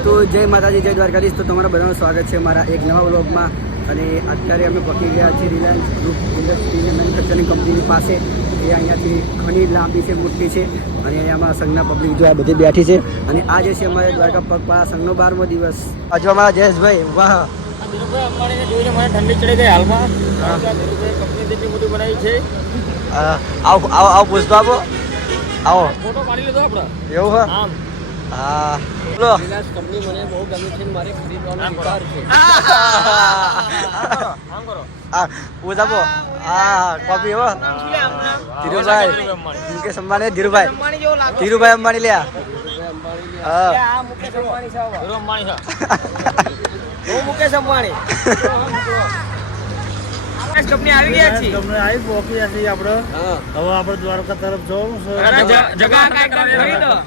તો જય માતાજી જય દ્વારકાધીશ તો તમારા બધાનું સ્વાગત છે મારા એક નવા બ્લોગમાં અને અત્યારે અમે પકી ગયા છીએ રિલાયન્સ ગ્રુપ ઇન્ડસ્ટ્રી મેન્યુફેક્ચરિંગ કંપનીની પાસે એ અહીંયાથી ઘણી લાંબી છે મોટી છે અને અહીંયામાં સંઘના પબ્લિક જો આ બધી બેઠી છે અને આજે છે અમારે દ્વારકા પગપાળા સંઘનો બારમો દિવસ હજુ અમારા જયેશભાઈ વાહ ઠંડી ચડી ગઈ હાલમાં આ કંપની મોટી બનાવી છે આવો આવો આવો આવો. ફોટો પાડી લીધો આપણે. એવું હે? આમ. હા. બોલો રિલાયન્સ કંપની મને બહુ ગમે છે મારે ખરીદવાનો વિચાર છે. આમ કરો. આ કોપી હો ધીરુભાઈ. મુકેશ અંબાણી ધીરુભાઈ. ધીરુભાઈ અંબાણી લ્યા. હા. મુકેશ અંબાણી છે ધીરુ અંબાણી છે. હું મુકેશ અંબાણી. કંપની આવી ગયા છે તમને આવી પહોંચી જશે આપણે. હવે આપણે દ્વારકા તરફ જવું છે. જગા કાકા ખરીદો.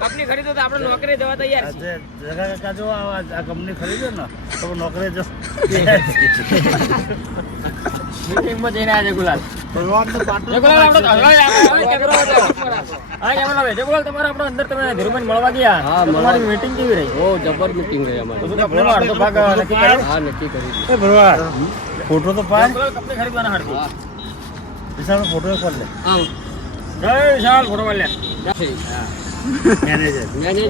કંપની ખરીદો તો આપણે નોકરી જવા તૈયાર છે જગા કાકા જો આ આ કંપની ખરીદે ને તો નોકરી જો મળવા ફોટો તો પાડ ફોટો પાડ. મેનેજર, મેનેજ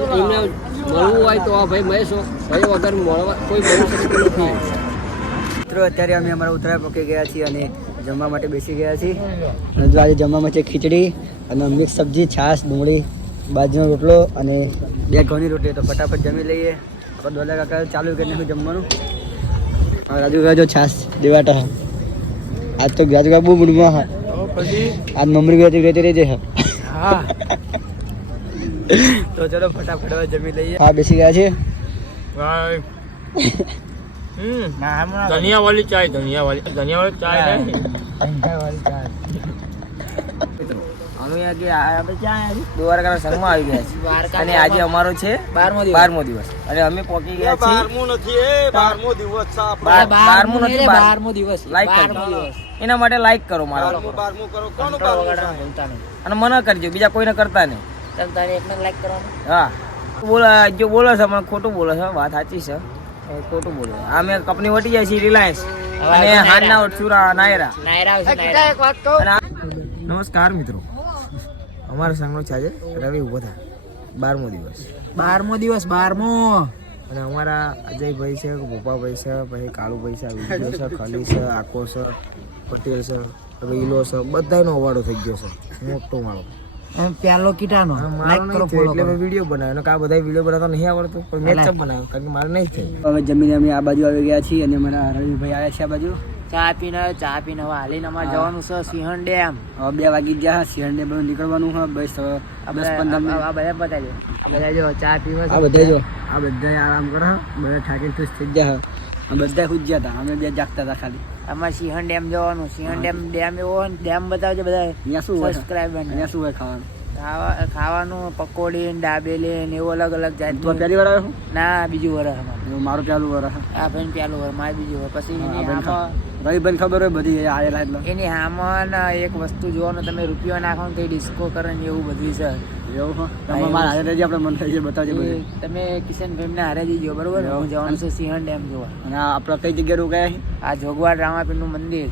મળવું હોય તો આ ભાઈ મહેશ ભાઈ વગર મળવા કોઈ મળી શકતું નથી મિત્રો અત્યારે અમે અમારા ઉત્તરાય પકી ગયા છીએ અને જમવા માટે બેસી ગયા છીએ. અને જો આજે જમવામાં છે ખીચડી અને મિક્સ સબ્જી છાશ ડુંગળી બાજરીનો રોટલો અને બે ઘઉંની રોટલી તો ફટાફટ જમી લઈએ. આપણે દોલા કાકા ચાલુ કરી નાખ્યું જમવાનું. હા રાજુ કાકા જો છાશ દેવાટા આજ તો રાજુ કાકા બહુ મૂડમાં હા. આજ મમરી ગઈ ગઈ રહી હા. તો ચલો ફટાફટ જમી લઈએ. હા. બેસી ગયા છે. ભાઈ. હમ. ધનિયા વાળી ચાય ધનિયા વાળી ધનિયા વાળી ચાય. નહીં. દ્વારકાના સંઘમાં આવી ગયા છે અને આજે અમારો છે બારમો દિવસ. અને અમે પહોંચી ગયા છીએ. બારમું નથી બારમો દિવસ લાઈક કરો એના માટે લાઈક કરો મારા અને મને કરજો બીજા કોઈને કરતા નહીં. હા. બોલો જો બોલો છે મને ખોટું બોલો છે વાત સાચી છે. ખોટું બોલો. અમે કંપની વટી જાય છે રિલાયન્સ અને હાલના સુરા નાયરા આ- નમસ્કાર મિત્રો. અમારા સંઘનો છે આજે રવિ ઊભો થાય બારમો દિવસ. બારમો દિવસ બારમો. અને અમારા અજયભાઈ છે ભોપાભાઈ છે પછી કાળુભાઈ છે વિજય છે ખલી છે આકો છે પટેલ છે રીલો છે બધાનો અવાડો થઈ ગયો છે. મોટો માળો પેલો કીટાનો થયો એટલે મેં વિડિયો બનાવ્યો. કે આ બધા વિડિયો બનાવતા નહીં આવડતો પણ મેં ચપ બનાવ્યો કારણ કે મારે નહીં થયું. હવે જમીને અમે આ બાજુ આવી ગયા છીએ અને મારા રવિભાઈ આવ્યા છે આ બાજુ. ચા પીને ચા પીને હવે હાલીને અમારે જવાનું છે સિંહણ ડેમ. હવે બે વાગી ગયા સિંહણ ડેમ નીકળવાનું હા બસ દસ પંદર મિનિટ. આ બધા બતાજો બધા જો ચા પીવા આ બધા જો. આ બધા આરામ કરો બધા થાકીને ખુશ થઈ ગયા આ બધા ખુશ ગયા હતા અમે બે જાગતા હતા ખાલી. અમારે સિંહણ ડેમ જવાનું. સિંહણ ડેમ ડેમ એવો હોય ને ડેમ બતાવજો બધા અહીંયા શું હોય? ત્યાં અહીંયા શું હોય ખાવાનું? ખાવા ખાવાનું પકોડી ને દાબેલી ને એવું અલગ અલગ તો પહેલી વાર આવ્યો? ના બીજું વરસ અમારું. મારું પહેલું વાર આ ભાઈ પહેલું વરસ મારે બીજું વરસ. પછી રવિભાઈને ખબર હોય બધી આવેલા એટલે. એની આમાં એક વસ્તુ જોવાનું તમે રૂપિયો નાખો ને કઈ ડિસ્કો કરે ને એવું બધું છે. તમે મારા હારે આપણે મન થઈ જાય બતાવજો તમે કિશનભાઈ ને હારે જઈ બરોબર? હું જવાનું છું સિંહણ ડેમ જોવા. અને આપણે કઈ જગ્યાએ રોકાયા આ જોગવાડ રામાપીરનું મંદિર.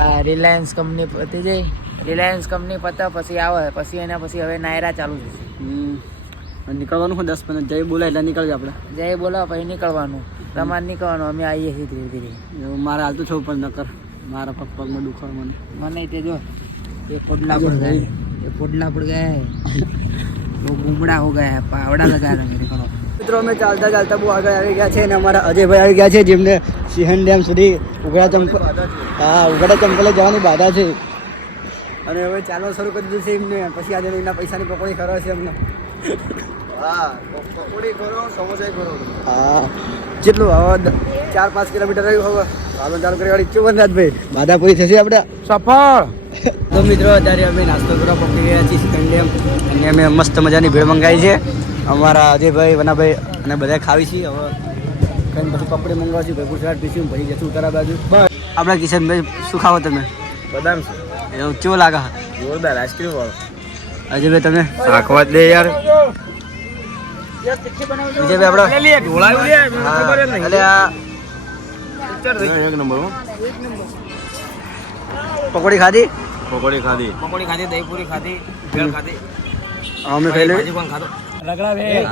આ રિલાયન્સ કંપની પતી જઈ. રિલાયન્સ કંપની પતા પછી આવે પછી એના પછી હવે નાયરા ચાલુ થશે. નીકળવાનું હું દસ મિનિટ જય બોલાય એટલે નીકળજો આપણે. જય બોલા પછી નીકળવાનું. તમારે નીકળવાનું અમે આવીએ છીએ ધીરે ધીરે. મારે હાલતું છું પણ નકર. મારા પગ પગમાં દુખાવ મને મને તે જો એ પગલા પણ જાય ये पोडला पड़ गया है वो गुमड़ा हो गया है पावड़ा लगा रहा मेरे को મિત્રો અમે ચાલતા ચાલતા બહુ આગળ આવી ગયા છે અને અમારા અજયભાઈ આવી ગયા છે જેમને સિંહણ ડેમ સુધી ઉઘડા ચંપલ હા ઉઘડા ચંપલે જવાની બાધા છે અને હવે ચાલો શરૂ કરી દીધું છે એમને પછી આજે એના પૈસાની પકોડી કરવા છે અમને હા પકોડી કરો સમોસા કરો હા જેટલું હવે દ- ચાર પાંચ કિલોમીટર રહ્યું હવે ચાલો ચાલુ કરી વાળી ચુવન રાજભાઈ બાધા પૂરી થશે આપણે સફળ તો મિત્રો અત્યારે અમે નાસ્તો કરવા પહોંચી ગયા છીએ સિકન ડેમ અને અમે મસ્ત મજાની ભીડ મંગાવી છે. અમારા અજયભાઈ વનાભાઈ અને બધા ખાવી છીએ હવે બધું કપડે મંગાવશું ભાઈ ગુજરાત પીશું ભાઈ જશું ઉત્તરા બાજુ. આપણા કિશનભાઈ શું ખાવો તમે? બદામ છે. એવું કેવું લાગે? જોરદાર આઈસ્ક્રીમ વાળો. અજયભાઈ તમે? શાકવા દે યાર. વિજયભાઈ આપણો એટલે આ એક નંબર હો. પકોડી ખાધી? પકોડી ખાધી. પકોડી ખાધી દહીં પૂરી ખાધી ભેળ ખાધી. અમે ખાઈ ભાજી પણ ખાધો. રગડા ભેળ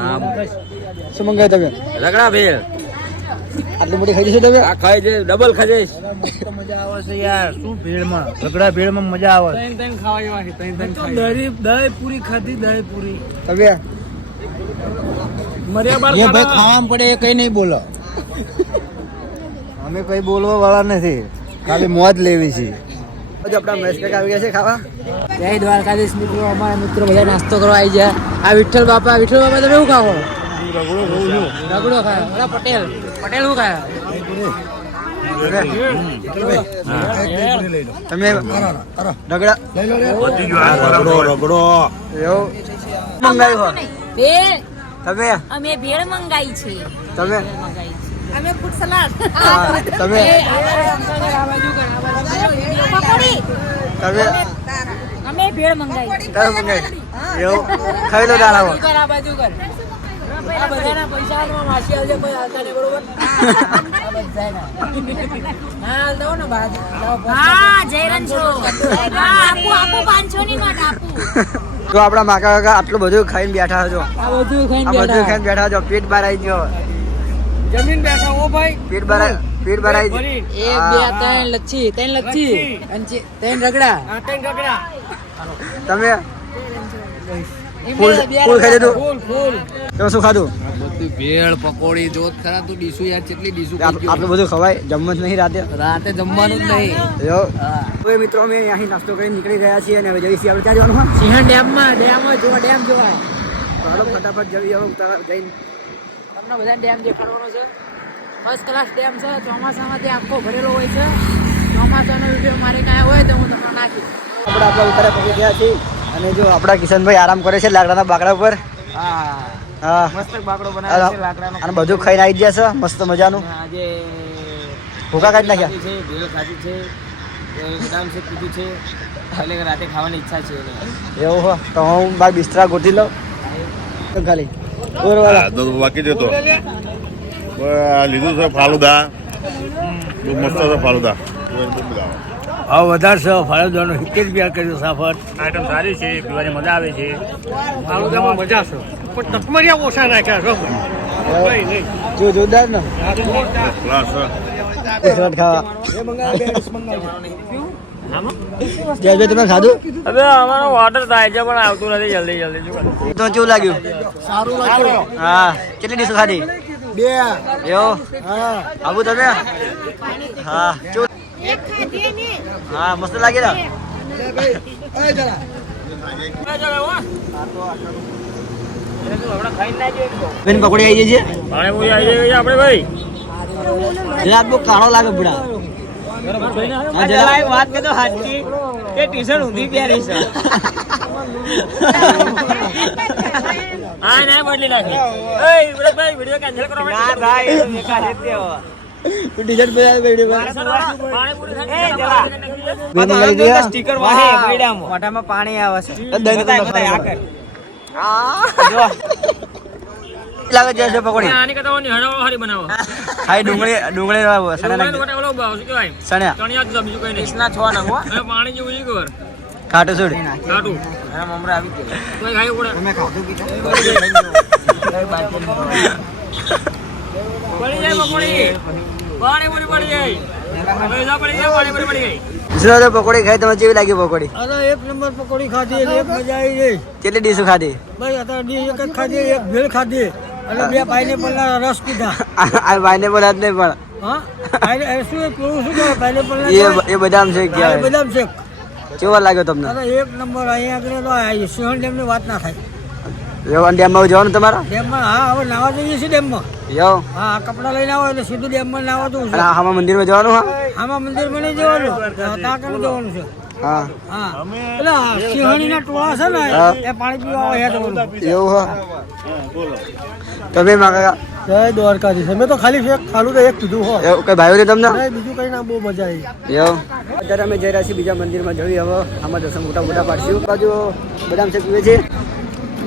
શું મંગાવ્યું તમે? રગડા ભેળ આટલી મોટી ખાઈ જશો તમે? આ ખાઈ છે ડબલ ખાઈ મજા આવે છે યાર શું ભેળમાં? રગડા ભેળમાં મજા આવે. દહીં પૂરી ખાધી દહીં પૂરી તમે એ ભાઈ ખાવામાં પડે એ કઈ નહીં બોલો. અમે કઈ બોલવા વાળા નથી. ખાલી મોજ લેવી છે. હજુ આપણા મહેશ આવી ગયા છે ખાવા. જય દ્વારકાધીશ મિત્રો અમારા મિત્રો બધા નાસ્તો કરવા આવી ગયા. આ વિઠ્ઠલ બાપા વિઠ્ઠલ બાપા તમે શું ખાવો? રગડો ખાયો. પટેલ. પટેલ શું ખાયો? તમે રગડા. રગડો રગડો. એવું? મંગાવ્યું તમે? અમે ભેળ મંગાઈ છે. તમે? અમે ફૂડ સલાડ તમે પકોડી તમે અમે ભેળ મંગાવી તમે મંગાવી એવું ખાઈ લો દાડા આ બાજુ કર આ બધાના પૈસા હાથમાં માસી આવજે કોઈ હાલતા નહીં બરોબર આ બધાના. હા હાલતા હો ને બહાર લાવો, પોસ્ટ હા જયરન છો હા આપું આપું પાંચસો ની નોટ આપું તો આપણા માકા કાકા આટલું બધું ખાઈને બેઠા છો આ બધું ખાઈને બેઠા. ખાઈને બેઠા છો પેટ બહાર આવી ગયો જમીન બેઠા ઓ ભાઈ. પેટ ભરાય બહાર આવી એક બે ત્રણ લચ્છી ત્રણ લચ્છી. અને ત્રણ રગડા. ત્રણ રગડા. તમે ફૂલ બે- બે ફૂલ ખાઈ રગડા. લીધું તમે શું ખાધું? બધું ભેળ પકોડી જોત ખરા તું ડીશું યાર કેટલી ડીશું આટ- બધું ખવાય? જમવાનું નહીં રાતે? રાતે જમવાનું જ નહીં. જો. હવે મિત્રો અમે અહીં નાસ્તો કરીને નીકળી ગયા છીએ અને હવે જઈએ છીએ આપણે ક્યાં જવાનું હા? સિંહણ ડેમમાં ડેમ જોવા ડેમ જોવાય. ચાલો ફટાફટ જઈએ હવે જઈને તમને બધા ડેમ દેખાડવાનો છે. ફર્સ્ટ ક્લાસ ડેમ છે. ચોમાસામાં તે આખો ભરેલો હોય છે. ચોમાસાનો વીડિયો મારે કાંઈ હોય તો હું તમને નાખીશ. આપણે આપણા ઉતારે પહોંચી ગયા છીએ. અને જો આપણા કિશનભાઈ આરામ કરે છે લાકડાના બાકડા છે લાકડાનો. અને બધું ખાઈને આવી ગયા છે. મસ્ત મજાનું. આજે ભૂકા કાઢી નાખ્યા. છે ભેળ ખાધી છે. એ બદામ શેક પીધું છે. એટલે રાતે ખાવાની ઈચ્છા છે એવું હો. તો હું બાર બિસ્તરા ગોઠી લઉં. ખાલી. બાકી જતો. લીધું છે ફાલુદા. બહુ મસ્ત છે ફાલુદા. હા વધારે છે ફાળવદાનો સિત્તેર રૂપિયા કર્યો સાફર આઈટમ સારી છે પીવાની મજા આવે છે. ફાલુદામાં મજા છે. પણ તકમરિયા ઓછા નાખ્યા છો જો જોરદાર ને. ક્લાસ ખાવા. જયભાઈ તમે ખાધું? હવે અમારો ઓર્ડર થાય છે પણ આવતું નથી જલ્દી જલ્દી તો કેવું લાગ્યું? સારું લાગ્યું. હા કેટલી ડીશો ખાધી? બે. એવો? હા. આવું તમે? હા કેવું? હા મસ્ત લાગે બેન પકોડી આવી જઈએ આપણે ભાઈ. કાળો લાગે બુડા વાત હાચી કે ટી-શર્ટ ઊંધી પહેરી છે. હા ના બદલી નાખી. એય વિડિયો કેન્સલ કરો ના ભાઈ. તો તે ટી-શર્ટ દીધા? સ્ટીકર વાહે. મોઢામાં પાણી આવે છે. તો પડે. લાગે છે પકોડી. આની કરતા ઓની હળવો હારી બનાવો. ખાઈ ડુંગળી ડુંગળી સણા ડુંગળીનો નાખી ગોટા ઓલો બાવ શું કહેવાય? સણ્યા ચણિયા જ બીજું કઈ નહીં. ઇસના છ નાખો હવે પાણી જેવું ઈ કર. કાટો છોડ. કાટો એના મમરા આવી ગયો. કોઈ ખાઈ પડે પડી જાય પકોડી. પાણી પૂરી પડી જાય. પડી જાય પાણી પૂરી પડી ગઈ તો પકોડી ખાઈ તમે કેવી લાગી પકોડી. અરે એક નંબર પકોડી ખાધી એક મજા આવી ગઈ. કેટલી ડીશ ખાધી? ભાઈ અત્યારે ડી એક જ ખાધી એક ભેળ ખાધી. અને બે પાઇનેપલના રસ પીધા આ ભાઈને જ નહીં પણ. કેવો લાગ્યો તમને? એક નંબર અહીંયા આગળ તો આ સિંહણ ડેમની વાત ના થાય. રેવાન ડેમમાં જવાનું તમારા? ડેમમાં હા હવે નાવા જઈએ છીએ ડેમમાં. યો હા કપડાં લઈને આવો એટલે સીધું ડેમમાં નાવા જવું છે. હામા મંદિરમાં જવાનું હા? આમાં મંદિરમાં નહીં જવાનું. ત્યાં કને જવાનું છે? હા. આ સિંહણીના ટોળા છે ને એ પાણી પીવા આવે જવાનું એવું હો. તમે માગા જય દ્વારકાધીશ. અમે તો ખાલી એક ખાલું તો એક કીધું હો એવું કઈ ભાઈઓ તમને? બીજું કઈ ના બહુ મજા આવી. એવું. અત્યારે અમે જઈ રહ્યા છીએ બીજા મંદિરમાં જઈ હવે આમાં દર્શન મોટા મોટા પાડશું. બાજુ બદામ શેક પીવે છે.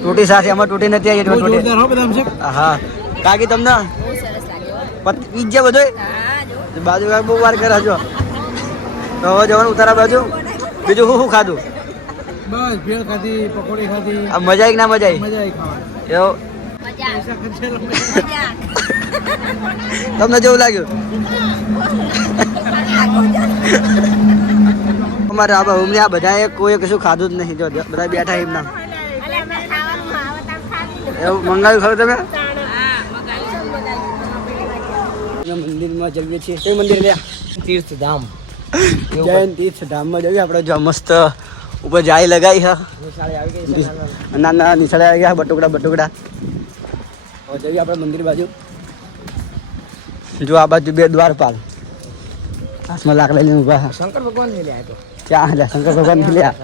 તૂટી સાથે આમાં તૂટી નથી આવી એટલે જોરદાર હો કાકી તમને? બહુ સરસ લાગ્યો બધોય? હા જો. બાજુ બહુ વાર કરે છો. તો હવે જવાનું ઉતારા બાજુ? બીજું શું શું ખાધું? બસ ભેળ ખાધી પકોડી ખાધી. આ મજા આવી ના મજા આવી મજા આવી ખાવાની. એવું તમને જેવું લાગ્યું? અમારે આ બહુમની આ બધાએ કોઈ કશું ખાધું જ નહીં. જો બધા બેઠા એમના. એવું મંગાવ્યું ખરું તમે? મંદિરમાં જઈએ છીએ. કયું મંદિર લ્યા? તીર્થધામ. જૈન તીર્થ ધામમાં જઈએ. આપણે જો મસ્ત ઉપર જાય લગાવી હા ના ના નિશાળે આવી ગયા બટુકડા બટુકડા. હવે જઈએ આપણે મંદિર બાજુ. જો આ બાજુ બે દ્વારપાલ હાથમાં લાકડા લઈને ઊભા. શંકર ભગવાન ને લ્યા તો. ક્યાં લ્યા શંકર ભગવાન ને લ્યા.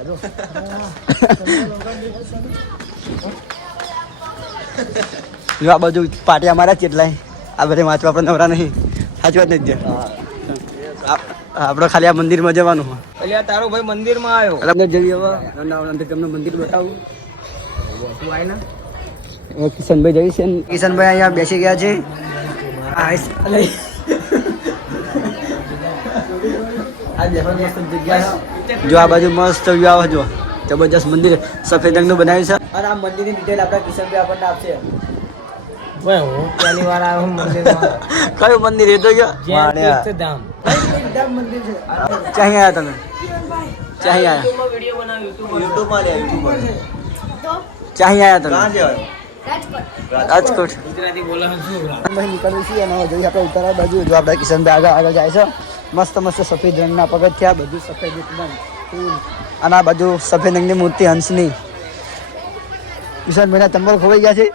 જો આ બાજુ પાટિયા મારા કેટલાય આ બધે વાંચવા આપણે નવરા નહીં. સાચી વાત નથી આપણે ખાલી આ મંદિરમાં જવાનું એટલે તારો ભાઈ મંદિરમાં આવ્યો. અંદર જઈએ હવે. અંદર તમને મંદિર બતાવું. તું આય ને. કિશનભાઈ જઈ છે કિશનભાઈ અહીંયા બેસી ગયા છે. જો આ બાજુ મસ્ત વ્યૂ આવે જો. જબરજસ્ત મંદિર. સફેદ રંગનું બનાવ્યું છે. અને આ મંદિરની ડિટેલ આપણા કિશનભાઈ આપણને આપશે. કયું મંદિર? એ તો જો મંદિર છે. ક્યાં આવ્યા તમે? ક્યાં આવ્યા વીડિયો બનાવ્યો યુટ્યુબ ક્યાં આવ્યા તમે? રાજકોટ. રાજકોટ. ગુજરાતી બોલાવું અમે નીકળીએ છીએ અને જોઈએ આપણે ઉત્તરા બાજુ. જો આપણે કિશનભાઈ આગળ આગળ જાય છે. મસ્ત મસ્ત સફેદ રંગના પગથિયા બધું સફેદ ફૂલ. અને આ બાજુ સફેદ રંગની મૂર્તિ હંસની. કિશનભાઈના ચંબલ ખોવાઈ ગયા છે.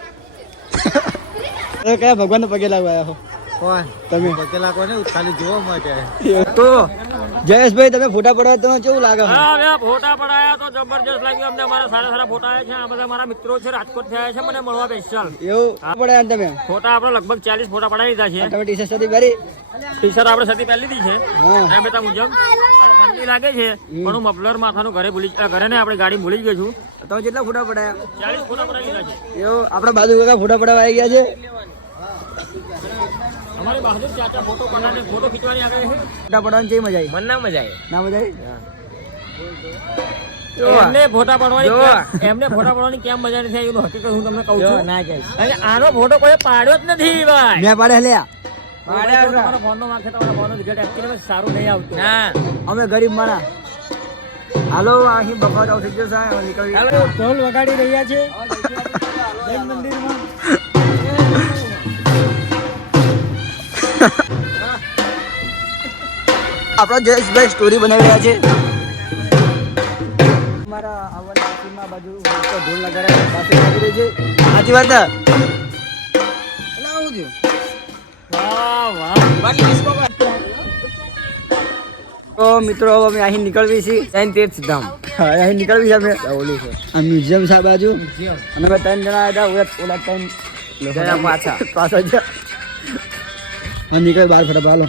એ કયા ભગવાનને પગે લાગવા આવ્યા હો? તમે? પેલા કોને ખાલી જોવા માટે તો? જયેશભાઈ તમે ફોટા પડવા તમે કેવું લાગે હા હવે ફોટા પડાયા તો જબરજસ્ત લાગ્યું. અમને મારા સારા સારા ફોટા આવ્યા છે. આ બધા મારા મિત્રો છે રાજકોટ થયા છે. મને મળવા સ્પેશિયલ એવું? પડ્યા તમે? ફોટા આપણે લગભગ ચાલીસ ફોટા પડાવી દીધા છે. તમે ટી શર્ટ હતી પહેરી? ટી શર્ટ આપણે સતી પહેરી દીધી છે. હા. બેટા મુજબ. ઠંડી લાગે છે પણ હું મફલર માથાનું ઘરે ભૂલી ઘરે ને આપણે ગાડી ભૂલી ગયો છું. તમે કેટલા ફોટા પડાયા? ચાલીસ ફોટા પડાવી દીધા છે. એવું? આપણા બાજુ કાકા ફોટા પડાવવા આવી ગયા છે? અમારી બહાદુર ચાચા ફોટો પડાવીને ફોટો ખીચવાની આગળ છે. ફોટા પડવાની જઈ મજા આવી મને ના મજા આવી ના મજા આવી એમને ફોટા પાડવાની એમને ફોટા પાડવાની કેમ મજા નથી આવી? એનું હકીકત હું તમને કહું છું. ના જઈશ અને આનો ફોટો કોઈ પાડ્યો જ નથી ભાઈ. મેં પાડે લ્યા. તમારા તમારા રિઝલ્ટ સારું નહીં આવતું. ના. અમે ગરીબ માણા હાલો અહીં બફાટ આવશે હવે ઢોલ વગાડી રહ્યા છે. જૈન મંદિરમાં. આપણા જયેશભાઈ સ્ટોરી બનાવી રહ્યા છે. અમારા આવવાના સીમા બાજુ મસ્ત ઢોલ નગારા પાસે લાગી રહી છે. સાચી વાત એટલે આવું થયું. વાહ વાહ. તો મિત્રો હવે અમે અહીં નીકળવી છીએ હા અહીં નીકળવી છે અમે. ઓલું છે. આ મ્યુઝિયમ સાહેબ બાજુ. અને અમે ત્રણ જણા હતા ઓલા ઓલા ત્રણ પાછા. પાછા જ. નીકળ બહાર હાલો.